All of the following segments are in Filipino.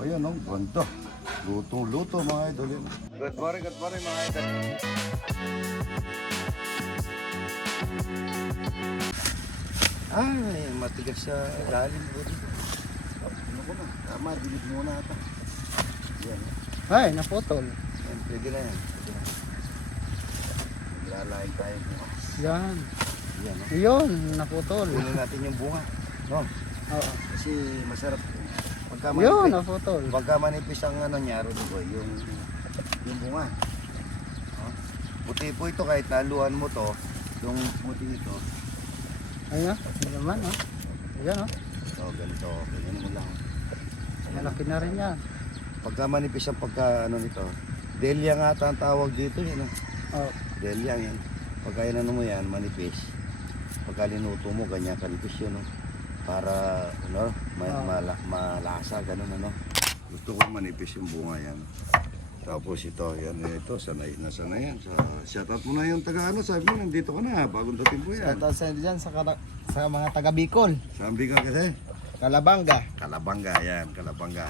Oh, yan oh, ganda. Luto mga idol yun. Good morning mga idol. Ay, matigas sa ilalim. Ano ko na? Tama, dilig muna ata. Yan. Ay, naputol. Yan, pwede na yan. Maglalain tayo bukas. Yan. Yan, no? Yun, naputol. Kunin natin yung bunga. No? Oo. Kasi masarap. Pagka Yun, manipis, naputol. pagka manipis ang ano niya, Rodrigo, yung bunga. Oh. Puti po ito kahit naluhan mo to, yung puti ito. Ayun, yun naman, oh. Ayan, oh. So, ganito. Ganyan mo lang. Malaki na rin yan. Pagka manipis ang pagka ano nito, delia nga ata ang tawag dito yun. Oh. Delia yan. Pagka yan ano mo yan, manipis. Pagka linuto mo, ganyan kanipis yun. No? Para ano, malasa, ganun ano. Gusto ko manipis yung bunga yan. Tapos ito, yan ito, sanay na sanay yan. Shoutout mo na yung taga ano, sabi mo, nandito ka na, bagong dating po yan. Shoutout sa dyan sa mga taga Bicol. Sabi ka kasi? Kalabanga. Kalabanga, yan, Kalabanga.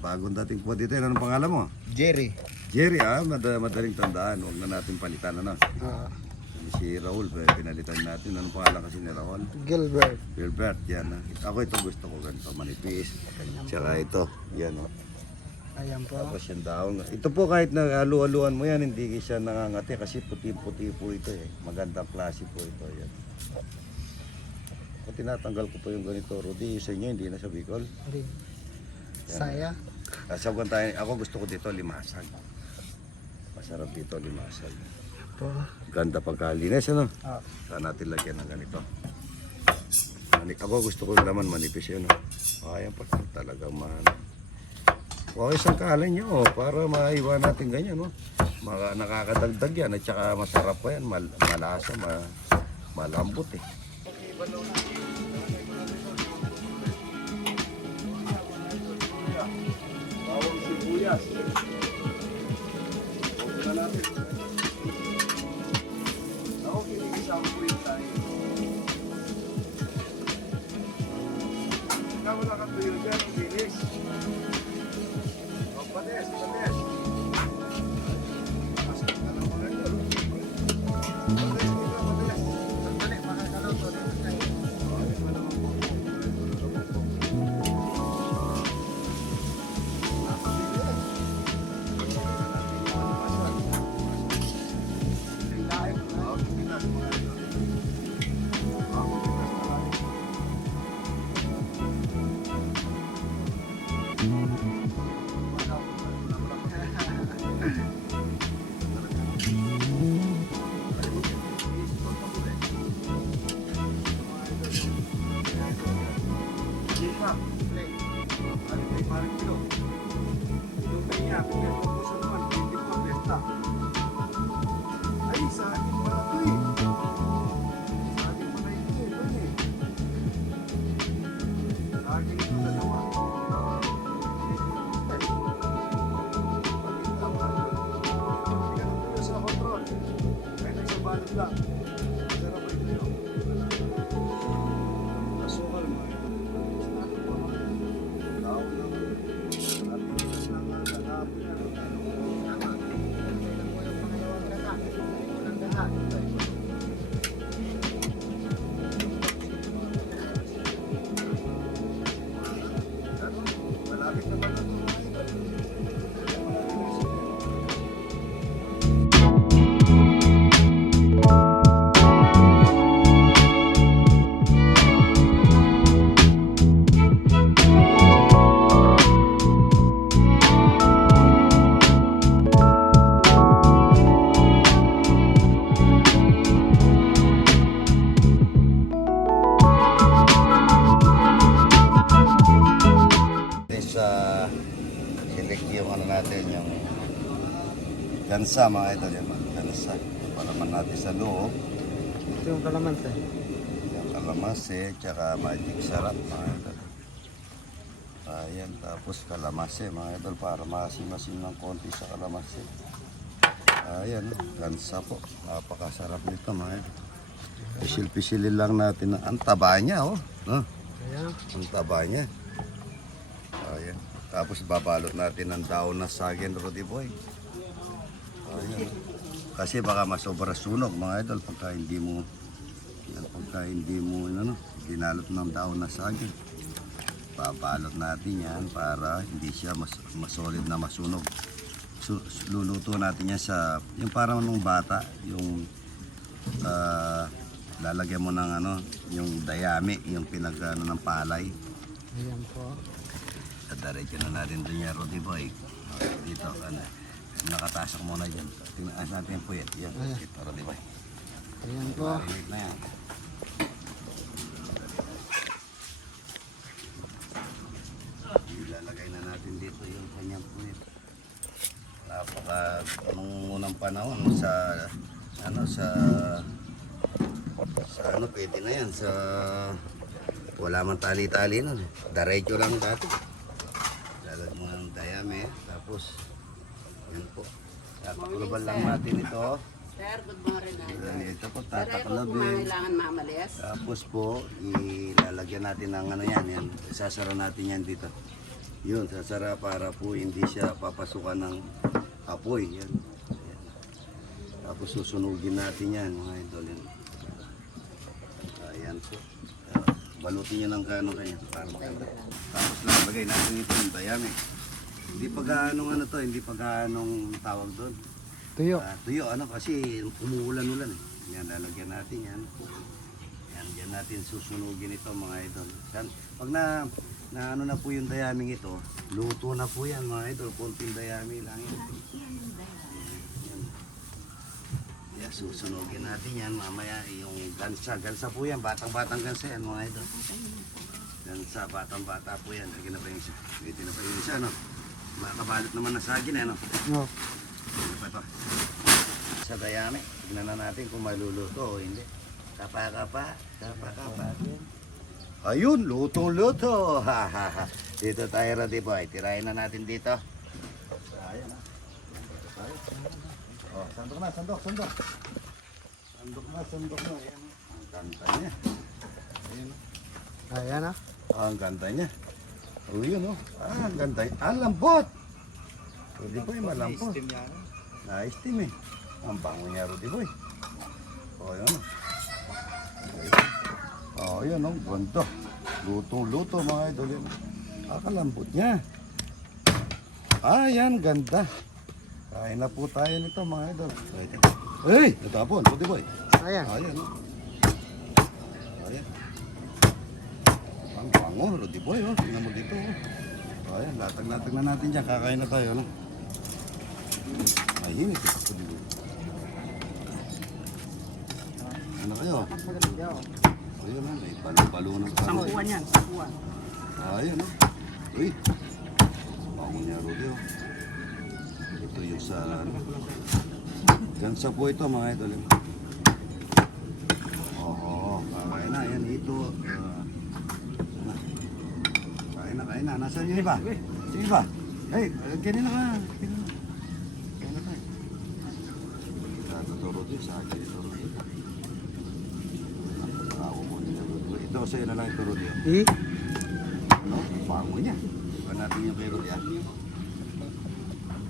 Bagong dating po dito, anong pangalan mo? Jerry. Jerry, madaling tandaan, huwag na natin palitan, ano? Si Raul, pinalitan natin, anong pangalan kasi ni Raul? Gilbert. Gilbert, yan. Ako ito gusto ko ganito, manipis. Tsaka ito, yan o. Ayan po. Tapos yung daon. Ito po kahit na alu-aluan mo yan, hindi siya nangangati kasi puti-puti po ito eh. Magandang klase po ito, yan. Kung tinatanggal ko po yung ganito, Rudy, sa inyo, hindi na sa Bicol. Hindi. Saya. Sasabukan tayo, ako gusto ko dito limasag. Masarap dito limasag. Po. Ganda pagkalinis, ano? Ah. Saan natin lagyan ng ganito. Ako gusto ko naman manipis yun. Ayan pa talagang okay, isang kalan nyo para maiwan natin ganyan. No? Nakakadagdag yan at saka masarap pa yan. Malasa, malambot eh. Bawang sibuyas. Okay na natin. Ako kinigisama ko yung tayo. Ikaw wala kang tuyo dyan, ang bilis. Pates. Asal ka lang mga ito. Pates. Sandali, makakalaw to. Ay, sa akin pala ito eh. Sa akin pala ito eh. Sa akin ito dalawa. Tingnan sa control. Kahit nagsabalot lang. Sarap ay ito yun. Asukal mo eh. Tao naman. Apitas lang ang kagapon na. Malapit naman na ito. Select yung ano natin, yung gansa mga idol, yung gansa. Palaman natin sa loob. Ito yung kalamansi. Yung kalamansi, tsaka magic sarap mga idol. Ayan, tapos kalamansi mga idol para maasim-asim ng konti sa kalamansi. Ayan, gansa po. Napakasarap nito mga idol. Pisil-pisilin lang natin. Ang taba niya, oh. No? Ayan. Ang taba niya. Ayan. Tapos babalot natin ng daon na saging, Rudy Boy. Ayan. Kasi baka masobra sunog mga idol pagka hindi mo ginalot ng daon na saging. Babalot natin yan para hindi siya masolid na masunog. Luluto natin yan sa yung parang nung bata, yung lalagyan mo ng yung dayami, yung pinagano ng palay. Ayan po. Diretso na natin doon yan, Rudy Boy. Dito, nakatasak muna dyan. Tingnan natin po yan. Yan, ito, Rudy Boy. Ayan po. Marinate na yan. Ilalagay na natin dito yung kanyang puwit. Nung unang panahon pwede na yan wala man tali-tali nun. Diretso lang dati. Lalagyan mo ng dayami, tapos yan po. Tatakloban lang natin ito. Sir, good morning. Ito po, Sir, ay po tataklobin. kailangan mamalis. Tapos po, ilalagyan natin ng yan. Sasara natin yan dito. Yun, sasara para po hindi siya papasukan ng apoy. Yan. Ayan. Tapos susunugin natin yan, mga idol. Yan. Ayan po. Balutin nyo ng kano kanya. Para maganda. Tapos lang, bagay natin ito yung dayami. Hindi pa gaanong tawag doon. Tuyo. Tuyo, kasi umuulan-ulan eh. Yan, lalagyan natin yan. Yan, dyan natin susunugin ito mga idol. Pag na na po yung dayaming ito, luto na po yan mga idol. Konting dayami lang yan. Yan. Yan, susunugin natin yan. Mamaya yung gansa po yan. Batang-batang gansa yan mga idol. Gansa, batang-bata po yan. Lagyan na pa yung isa, no? Makabalot naman na saging, no? No. Ano pa ito? Sa dayami, tignan na natin kung maluluto o hindi. Kapa. Ayun, lutong-luto. Dito tayo, Rudy Boy. Tirahin na natin dito. Ayan, oh, sandok na. Sandok na. Ayan. Ang ganda niya. Ayan. Ayan ah. Ang ganda niya. Oh, yun, oh. Ang ganda. Ang lambot. Rudy Boy, malambot. Na-steam eh. Ang bango niya, Rudy Boy. O, yun. O, yun, oh. Ganda. Lutong-luto, mga idol. Yun. Kalambot niya. Yan, ganda. Kain na po tayo nito, mga idol. Hey! Natapon, Rudy Boy. Ayan. Ayan, oh. Ayan. Ang bango, Rudy Boy, oh. Tingnan mo dito, oh. Ayan, latag-latag na natin dyan. Kakain na tayo, no? Mahinit, eh. Ano kayo? Ayun, oh. May balo-balo ng kano. Sangkuhan yan, sangkuhan. Ayan, oh. Uy. Bango niya, Rudy, oh. Ito yung sa... Gansa po ito, mga idol. Oo, kakain na. Ayan, ito. Kain na. Nasaan yung iba? Yung iba? Hey, ganyan na ka. Kain na tayo. Tuturo din sa akin. Tuturo din. Ako mo nila. Ito sa'yo na lang ito, Rudy. No? Bango niya. Iba natin yung kay Rudy, ah.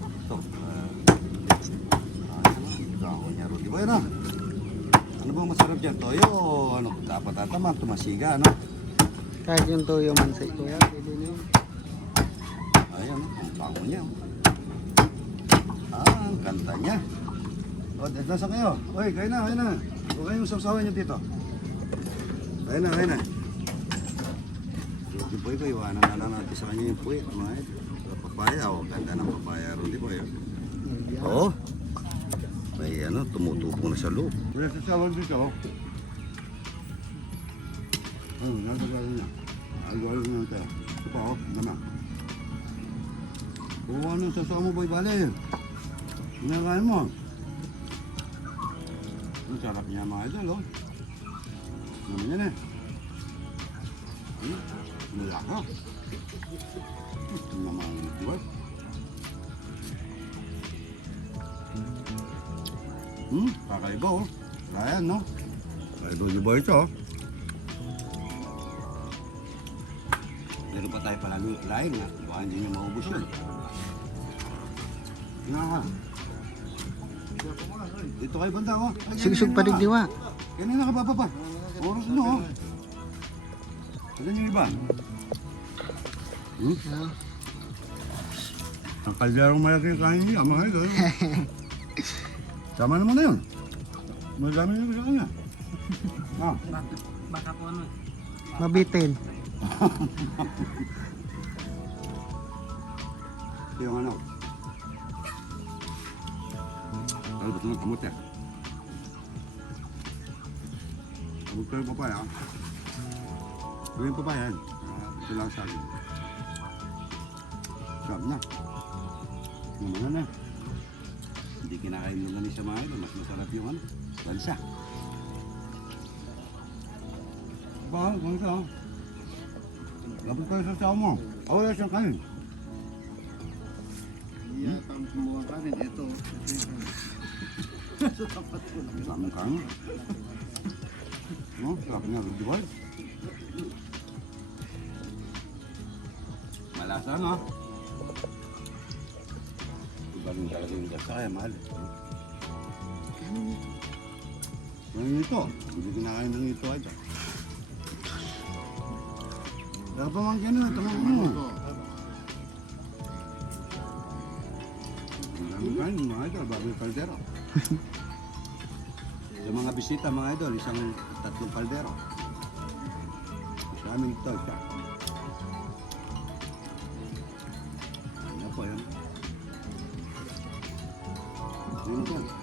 Ito. Bango niya, Rudy. Boy, ano? Ano bang masarap dyan? Toyo o ano? Dapat tataman, tumasiga, ano? Kahit yung tuyo man sa ito yan. Pwede na yun. Ayan, ang bango niya. Ang ganda niya. O, nasa kayo. Oy, kain na. Huwag kayong sawsawan niyo dito. Kain na. Rudy Boy ko, iwanan na lang natin sa kanya yung puwit. Mga ito. Papaya, ganda ng papaya, Rudy Boy. Oo. May tumutupong na sa loob. Wala sa sawal dito. Nagagaling niya. Nagagaling niya tayo. Ito pa, naman. Kung ano sa mo, boy, bale. Hinagain mo. Ang sarap niya, mga idol, oh. Naman yan, eh. Nalaka. Ito naman ang nagdiwag. Kakaiba, oh. Ayan, no? Kakaiba yung boy ito, oh. Meron pa pa tayo lain nga. Baka hindi nyo maubos yun. Nga ka. Dito kayo banda ko. Sigsug pa digdiwa. Kanina ka pa. Oras no. Saan yung iba? Ang kalderong malaki yung kain niya, mga ito. Sama naman na yun. Madami na sa kanya. Ah. Baka po ano. Mabitin. Ito yung ano. Ano ba ito ng kamot eh? Kamot ko yung papaya. Ito yung papaya yan. Ito lang sa akin. Sarap na. Naman na. Hindi kinakain mo na sa mga ito. Mas masarap yung ano. Bansa. Bakal, bansa oh. Lapit kayo sa tao mo. Wala siyang kanin. Iya, ang kumuha kanin. Ito. Daming kanin. No, sarap niya. Di ba? Malasa no? Iba rin talaga yung gasa kaya mahal. Ngayon ito. Hindi kinakain ng ito ay ito. Dapat pamangkin na. Tamang mo. Maraming kanin mga idol. Bago yung kaldero. Sa mga bisita mga idol, isang tatlong kaldero. Sa amin ito, isa. Ano po yan? Ano po yan?